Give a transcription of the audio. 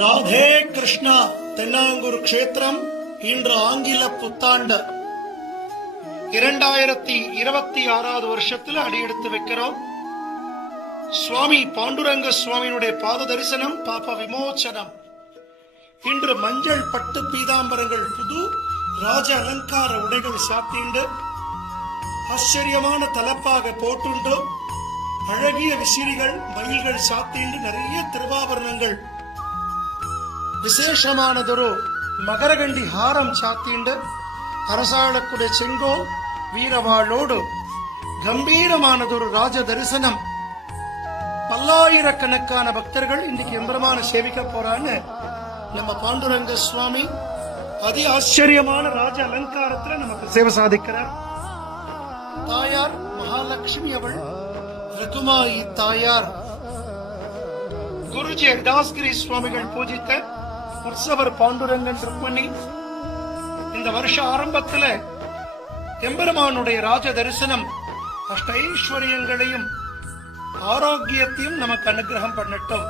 ராதே கிருஷ்ணா. தென்னாங்கூர் க்ஷேத்திரம் இன்று ஆங்கில புத்தாண்டு 2026 வருஷத்துல அடியெடுத்து வைக்கிறோம். சுவாமி பாண்டுரங்க சுவாமியினுடைய பாத தரிசனம், பாப விமோச்சனம். இன்று மஞ்சள் பட்டு பீதாம்பரங்கள், புது ராஜ அலங்கார உடைகள் சாத்திண்டு, ஆச்சரியமான தலப்பாக போட்டுண்டு, அழகிய விசிறிகள் மயில்கள் சாத்திண்டு, நிறைய திருவாபரணங்கள், விசேஷமானதொரு மகரகண்டி ஹாரம் சாத்திண்டு, அரசாளக்குடைய செங்கோல் வீரவாளோடு கம்பீரமானதொரு ராஜ தரிசனம். பல்லாயிரக்கணக்கான பக்தர்கள் இன்றைக்கு எம்பெருமான சேவிக்க போறாங்க. நம்ம பாண்டுரங்க சுவாமி அதி ஆச்சரியமான ராஜ அலங்காரத்துல நமக்கு சேவை சாதிக்கிறார். தாயார் மகாலட்சுமி, அவள் ரகுமாயி தாயார். குருஜி ஹரிதாஸ்கிரி சுவாமிகள் பூஜித்த உற்சவர் பாண்டுரங்கன் ருக்மணி. இந்த வருஷ ஆரம்பத்துல எம்பெருமானுடைய ராஜ தரிசனம் அஷ்டைஸ்வரியங்களையும் ஆரோக்கியத்தையும் நமக்கு அனுகிரகம் பண்ணட்டும்.